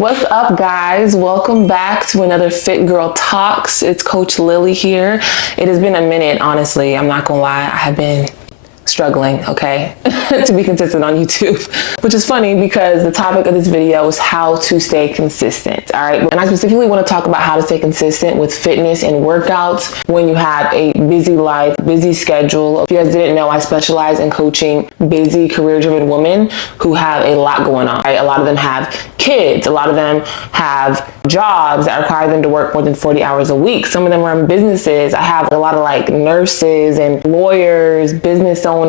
What's up, guys? Welcome back to another Fit Girl Talks. It's Coach Lily here. It has been a minute, honestly. I'm not gonna lie. I have been struggling, okay, to be consistent on YouTube, which is funny because the topic of this video is how to stay consistent, all right? And I specifically want to talk about how to stay consistent with fitness and workouts when you have a busy life, busy schedule. If you guys didn't know, I specialize in coaching busy, career-driven women who have a lot going on, right? A lot of them have kids. A lot of them have jobs that require them to work more than 40 hours a week. Some of them are in businesses. I have a lot of like nurses and lawyers, business owners,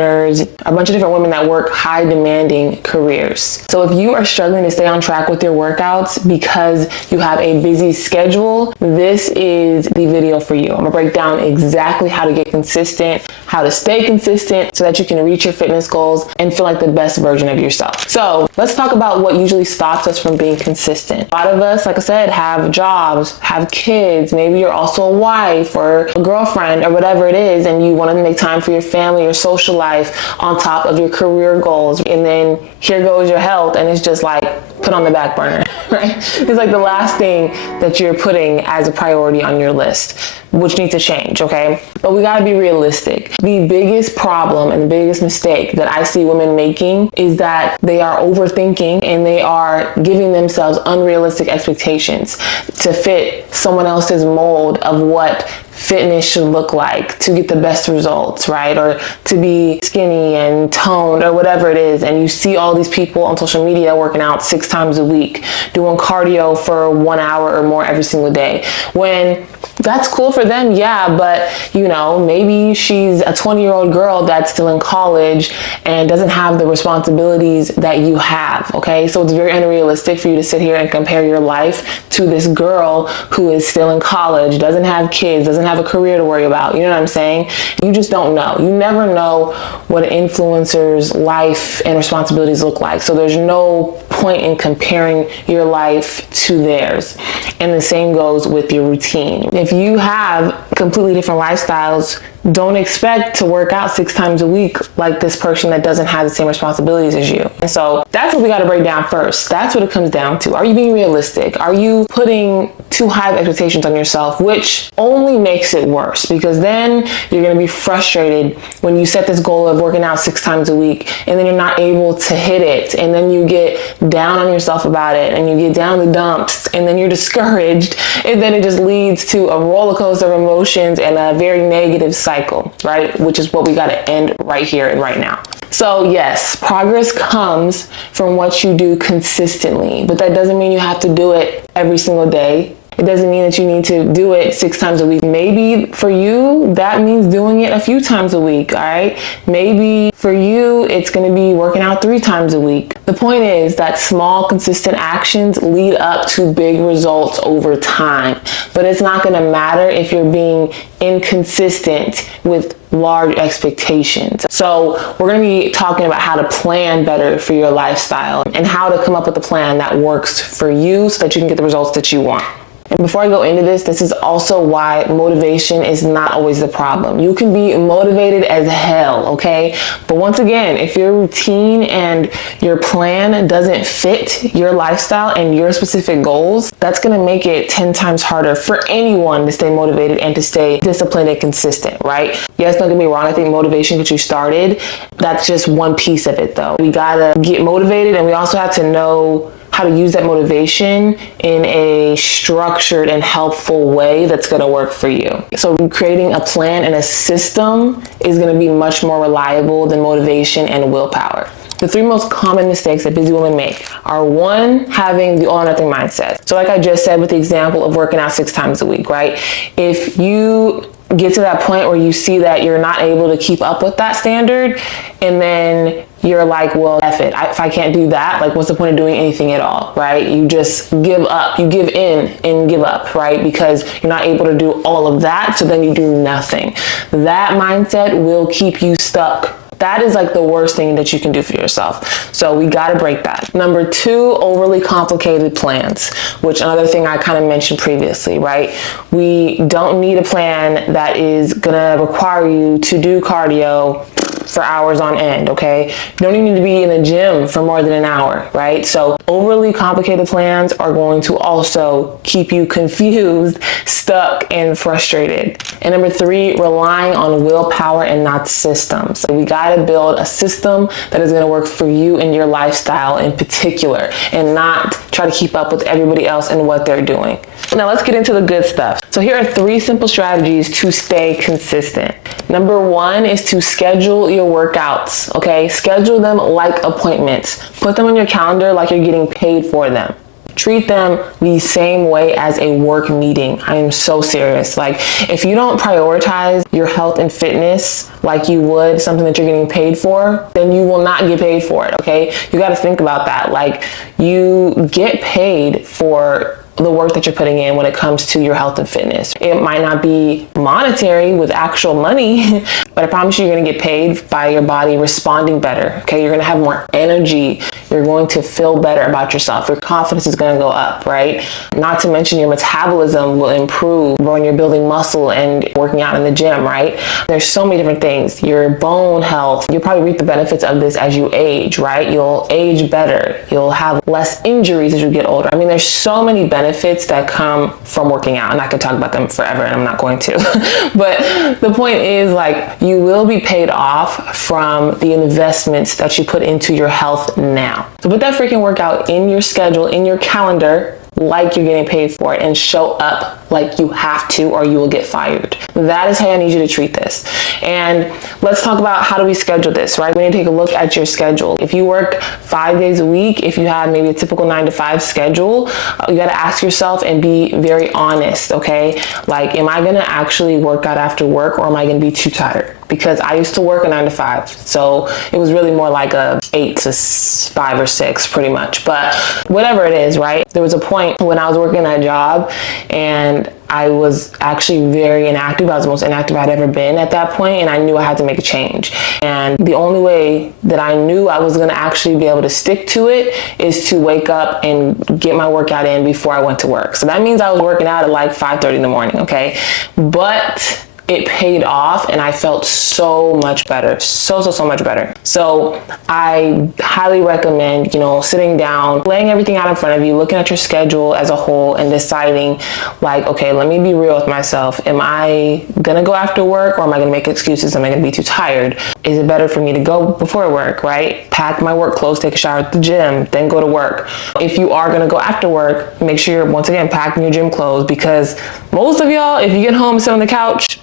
a bunch of different women that work high demanding careers. So if you are struggling to stay on track with your workouts because you have a busy schedule, this is the video for you. I'm gonna break down exactly how to get consistent, how to stay consistent so that you can reach your fitness goals and feel like the best version of yourself. So let's talk about what usually stops us from being consistent. A lot of us, like I said, have jobs, have kids. Maybe you're also a wife or a girlfriend or whatever it is, and you want to make time for your family or social life on top of your career goals. And then here goes your health, and it's just like put on the back burner, right? It's like the last thing that you're putting as a priority on your list, which needs to change, okay? But we gotta be realistic. The biggest problem and the biggest mistake that I see women making is that they are overthinking and they are giving themselves unrealistic expectations to fit someone else's mold of what fitness should look like to get the best results, right? Or to be skinny and toned or whatever it is. And you see all these people on social media working out 6 times a week, doing cardio for 1 hour or more every single day. When that's cool for them, yeah, but you know, maybe she's a 20-year-old girl that's still in college and doesn't have the responsibilities that you have, okay? So it's very unrealistic for you to sit here and compare your life to this girl who is still in college, doesn't have kids, doesn't have a career to worry about. You know what I'm saying? You just don't know. You never know what an influencer's life and responsibilities look like. So there's no point in comparing your life to theirs. And the same goes with your routine. If you have completely different lifestyles, don't expect to work out 6 times a week like this person that doesn't have the same responsibilities as you. And so that's what we got to break down first. That's what it comes down to. Are you being realistic? Are you putting too high of expectations on yourself, which only makes it worse, because then you're going to be frustrated when you set this goal of working out 6 times a week and then you're not able to hit it. And then you get down on yourself about it and you get down the dumps and then you're discouraged. And then it just leads to a roller coaster of emotions and a very negative cycle, right? Which is what we got to end right here and right now. So yes, progress comes from what you do consistently, but that doesn't mean you have to do it every single day. It doesn't mean that you need to do it 6 times a week. Maybe for you, that means doing it a few times a week, all right? Maybe for you, it's gonna be working out 3 times a week. The point is that small, consistent actions lead up to big results over time. But it's not gonna matter if you're being inconsistent with large expectations. So we're gonna be talking about how to plan better for your lifestyle and how to come up with a plan that works for you so that you can get the results that you want. And before I go into this, this is also why motivation is not always the problem. You can be motivated as hell, okay? But once again, if your routine and your plan doesn't fit your lifestyle and your specific goals, that's gonna make it 10 times harder for anyone to stay motivated and to stay disciplined and consistent, right? Yes, don't get me wrong, I think motivation gets you started. That's just one piece of it though. We gotta get motivated and we also have to know how to use that motivation in a structured and helpful way that's going to work for you. So creating a plan and a system is going to be much more reliable than motivation and willpower. The 3 most common mistakes that busy women make are 1, having the all or nothing mindset. So like I just said with the example of working out 6 times a week, right? If you get to that point where you see that you're not able to keep up with that standard, and then you're like, well, F it. If I can't do that, like what's the point of doing anything at all, right? You just give up, you give in and give up, right? Because you're not able to do all of that, so then you do nothing. That mindset will keep you stuck. That is like the worst thing that you can do for yourself. So we got to break that. Number 2, overly complicated plans, which another thing I kind of mentioned previously, right? We don't need a plan that is going to require you to do cardio for hours on end, okay? You don't even need to be in the gym for more than an hour, right? So overly complicated plans are going to also keep you confused, stuck, and frustrated. And number 3, relying on willpower and not systems. We gotta build a system that is gonna work for you and your lifestyle in particular, and not try to keep up with everybody else and what they're doing. Now let's get into the good stuff. So here are 3 simple strategies to stay consistent. Number 1 is to schedule your workouts, okay? Schedule them like appointments. Put them on your calendar like you're getting paid for them. Treat them the same way as a work meeting. I am so serious. Like, if you don't prioritize your health and fitness like you would something that you're getting paid for, then you will not get paid for it, okay? You got to think about that. Like, you get paid for the work that you're putting in when it comes to your health and fitness. It might not be monetary with actual money, but I promise you, you're going to get paid by your body responding better. Okay. You're going to have more energy. You're going to feel better about yourself. Your confidence is going to go up, right? Not to mention your metabolism will improve when you're building muscle and working out in the gym, right? There's so many different things. Your bone health, you'll probably reap the benefits of this as you age, right? You'll age better. You'll have less injuries as you get older. I mean, there's so many benefits that come from working out, and I could talk about them forever, and I'm not going to. But the point is, like, you will be paid off from the investments that you put into your health now. So put that freaking workout in your schedule, in your calendar, like you're getting paid for it, and show up like you have to, or you will get fired. That is how I need you to treat this. And let's talk about, how do we schedule this, right? We need to take a look at your schedule. If you work 5 days a week, if you have maybe a typical 9-to-5 schedule, you got to ask yourself and be very honest, okay? Like, am I going to actually work out after work, or am I going to be too tired? Because I used to work a 9-to-5. So it was really more like a 8 to 5 or 6 pretty much. But whatever it is, right? There was a point when I was working that job and I was actually very inactive. I was the most inactive I'd ever been at that point, and I knew I had to make a change. And the only way that I knew I was gonna actually be able to stick to it is to wake up and get my workout in before I went to work. So that means I was working out at like 5:30 in the morning, okay? But it paid off, and I felt so much better, so much better. So I highly recommend, sitting down, laying everything out in front of you, looking at your schedule as a whole, and deciding, like, okay, let me be real with myself. Am I gonna go after work, or am I gonna make excuses? Am I gonna be too tired? Is it better for me to go before work, right? Pack my work clothes, take a shower at the gym, then go to work. If you are gonna go after work, make sure you're, once again, packing your gym clothes, because most of y'all, if you get home and sit on the couch,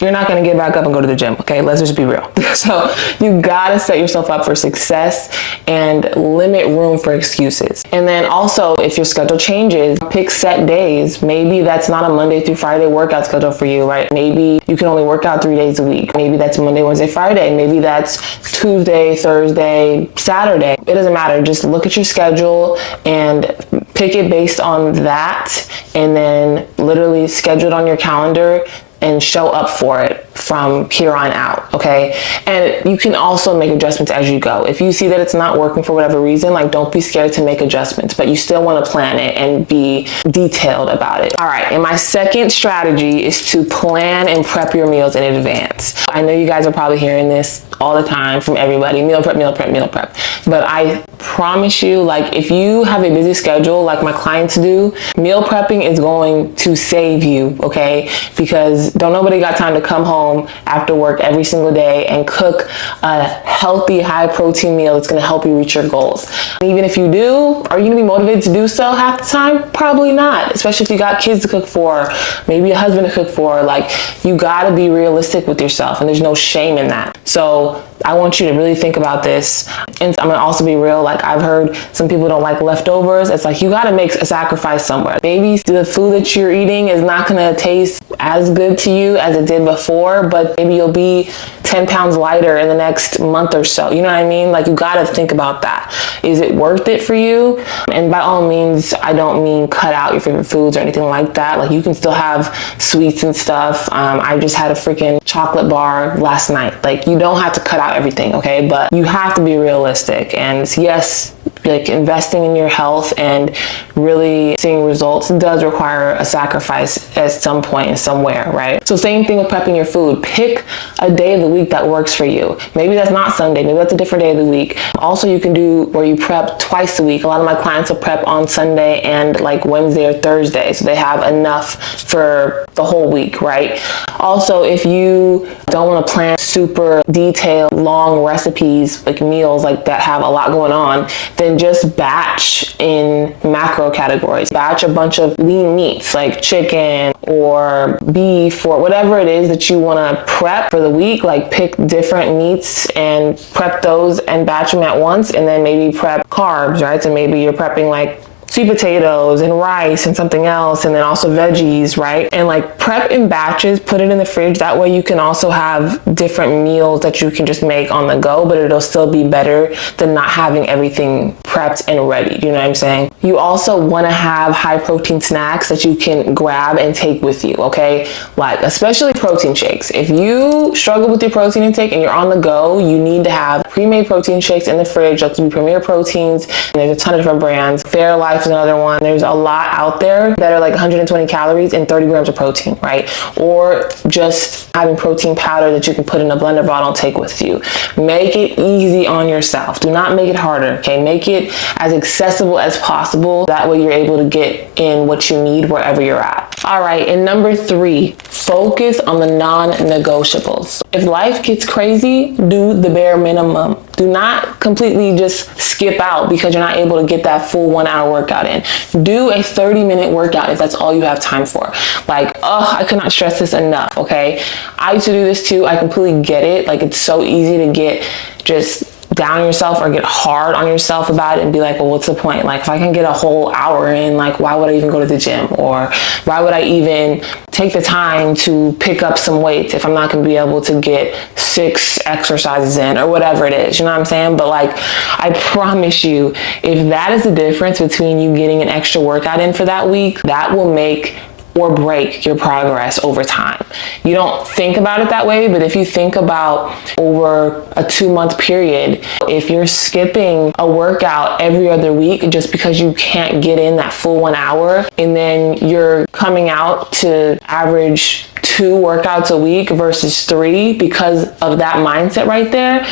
you're not going to get back up and go to the gym, okay? Let's just be real. So you got to set yourself up for success and limit room for excuses. And then also, if your schedule changes, pick set days. Maybe that's not a Monday through Friday workout schedule for you, right? Maybe you can only work out 3 days a week. Maybe that's Monday, Wednesday, Friday. Maybe that's Tuesday, Thursday, Saturday. It doesn't matter. Just look at your schedule and pick it based on that, and then literally schedule it on your calendar and show up for it from here on out, okay? And you can also make adjustments as you go. If you see that it's not working for whatever reason, like, don't be scared to make adjustments, but you still want to plan it and be detailed about it. All right, and my second strategy is to plan and prep your meals in advance. I know you guys are probably hearing this all the time from everybody, meal prep, meal prep, meal prep. But I promise you, like, if you have a busy schedule like my clients do, meal prepping is going to save you, okay? Because don't nobody got time to come home after work every single day and cook a healthy, high protein meal that's gonna help you reach your goals. And even if you do, are you gonna be motivated to do so half the time? Probably not, especially if you got kids to cook for, maybe a husband to cook for. Like, you gotta be realistic with yourself, and there's no shame in that. So I want you to really think about this. And I'm gonna also be real, like, I've heard some people don't like leftovers. It's like, you gotta make a sacrifice somewhere. Maybe the food that you're eating is not gonna taste as good to you as it did before, but maybe you'll be 10 pounds lighter in the next month or so. You know what I mean? Like, you gotta think about that. Is it worth it for you? And by all means, I don't mean cut out your favorite foods or anything like that. Like, you can still have sweets and stuff. I just had a freaking chocolate bar last night. Like, you don't have to cut out everything, okay? But you have to be realistic. And yes, like investing in your health and really seeing results does require a sacrifice at some point and somewhere, right? So same thing with prepping your food. Pick a day of the week that works for you. Maybe that's not Sunday, maybe that's a different day of the week. Also, you can do where you prep twice a week. A lot of my clients will prep on Sunday and like Wednesday or Thursday, so they have enough for the whole week, right? Also, if you don't want to plan super detailed, long recipes, like meals like that have a lot going on, then just batch in macro categories. Batch a bunch of lean meats like chicken or beef or whatever it is that you want to prep for the week. Like pick different meats and prep those and batch them at once, and then maybe prep carbs, right? So maybe you're prepping like sweet potatoes and rice and something else, and then also veggies, right? And like prep in batches, put it in the fridge. That way you can also have different meals that you can just make on the go, but it'll still be better than not having everything prepped and ready. You know what I'm saying? You also want to have high protein snacks that you can grab and take with you, okay? Like especially protein shakes. If you struggle with your protein intake and you're on the go, you need to have pre-made protein shakes in the fridge. Those can be Premier Proteins, and there's a ton of different brands. Fairlife is another one. There's a lot out there that are like 120 calories and 30 grams of protein, right? Or just having protein powder that you can put in a blender bottle and take with you. Make it easy on yourself. Do not make it harder, okay? Make it as accessible as possible. That way you're able to get in what you need wherever you're at. All right, and number 3, focus on the non-negotiables. If life gets crazy, do the bare minimum. Do not completely just skip out because you're not able to get that full 1 hour workout in. Do a 30-minute workout if that's all you have time for. Like, I could not stress this enough, okay? I used to do this too. I completely get it. Like, it's so easy to get just down on yourself or get hard on yourself about it and be like, well, what's the point? Like, if I can get a whole hour in, like, why would I even go to the gym? Or why would I even take the time to pick up some weights if I'm not going to be able to get 6 exercises in or whatever it is? You know what I'm saying? But like, I promise you, if that is the difference between you getting an extra workout in for that week, that will make or break your progress over time. You don't think about it that way, but if you think about over a 2-month period, if you're skipping a workout every other week just because you can't get in that full 1 hour, and then you're coming out to average 2 workouts a week versus 3 because of that mindset right there,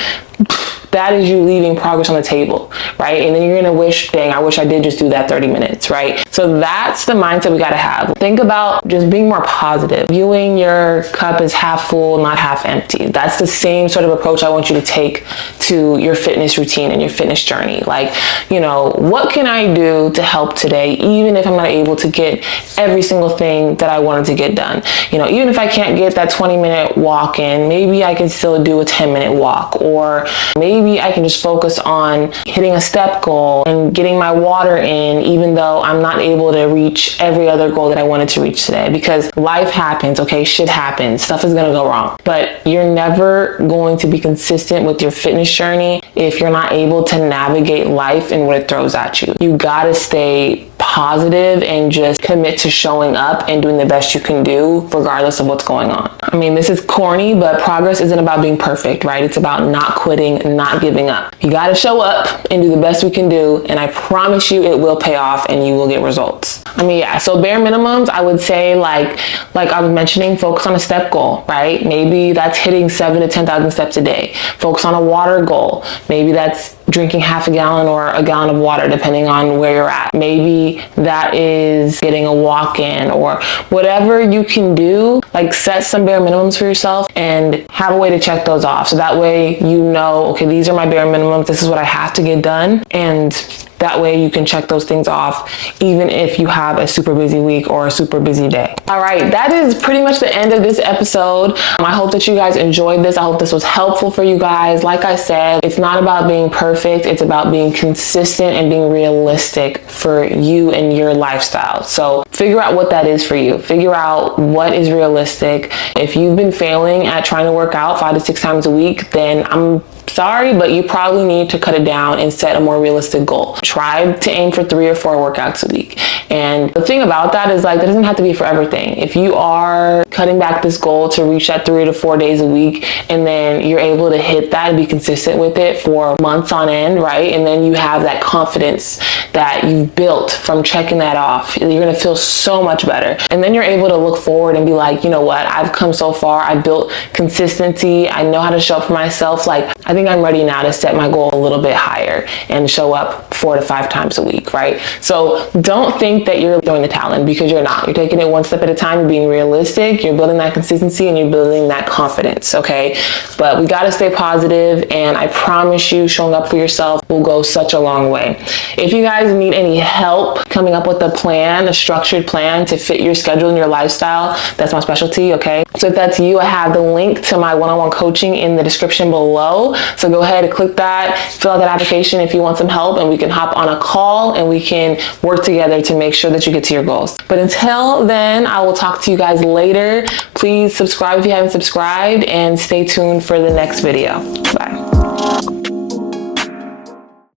that is you leaving progress on the table, right? And then you're gonna wish, dang, I wish I did just do that 30 minutes, right? So that's the mindset we gotta have. Think about just being more positive, viewing your cup as half full, not half empty. That's the same sort of approach I want you to take to your fitness routine and your fitness journey. Like, you know, what can I do to help today, even if I'm not able to get every single thing that I wanted to get done? You know, even if I can't get that 20-minute walk in, maybe I can still do a 10-minute walk, or maybe I can just focus on hitting a step goal and getting my water in, even though I'm not able to reach every other goal that I wanted to reach today, because life happens, okay? Shit happens. Stuff is gonna go wrong. But you're never going to be consistent with your fitness journey if you're not able to navigate life and what it throws at you. You gotta stay positive and just commit to showing up and doing the best you can do regardless of what's going on. I mean, this is corny, but progress isn't about being perfect, right? It's about not quitting, not giving up. You got to show up and do the best we can do, and I promise you it will pay off and you will get results. I mean, yeah, so bare minimums, I would say like I was mentioning, focus on a step goal, right? Maybe that's hitting 7,000 to 10,000 steps a day. Focus on a water goal. Maybe that's drinking half a gallon or a gallon of water, depending on where you're at. Maybe that is getting a walk in, or whatever you can do. Like, set some bare minimums for yourself and have a way to check those off. So that way you know, okay, these are my bare minimums. This is what I have to get done. And that way you can check those things off, even if you have a super busy week or a super busy day. All right, that is pretty much the end of this episode. I hope that you guys enjoyed this. I hope this was helpful for you guys. Like I said, it's not about being perfect. It's about being consistent and being realistic for you and your lifestyle. So figure out what that is for you. Figure out what is realistic. If you've been failing at trying to work out 5 to 6 times a week, then I'm sorry, but you probably need to cut it down and set a more realistic goal. Try to aim for 3 or 4 workouts a week. And the thing about that is, like, that doesn't have to be for everything. If you are cutting back this goal to reach that 3 to 4 days a week, and then you're able to hit that and be consistent with it for months on end, right? And then you have that confidence that you've built from checking that off. You're gonna feel so much better. And then you're able to look forward and be like, you know what? I've come so far. I built consistency. I know how to show up for myself. Like, I think I'm ready now to set my goal a little bit higher and show up 4 to 5 times a week, right? So don't think that you're throwing the towel in, because you're not. You're taking it one step at a time. You're being realistic. You're building that consistency and you're building that confidence, okay? But we got to stay positive, and I promise you, showing up for yourself will go such a long way. If you guys need any help coming up with a plan, a structured plan to fit your schedule and your lifestyle, that's my specialty, okay? So if that's you, I have the link to my one-on-one coaching in the description below. So go ahead and click that, fill out that application if you want some help, and we can hop on a call and we can work together to make sure that you get to your goals. But until then, I will talk to you guys later. Please subscribe if you haven't subscribed, and stay tuned for the next video. Bye.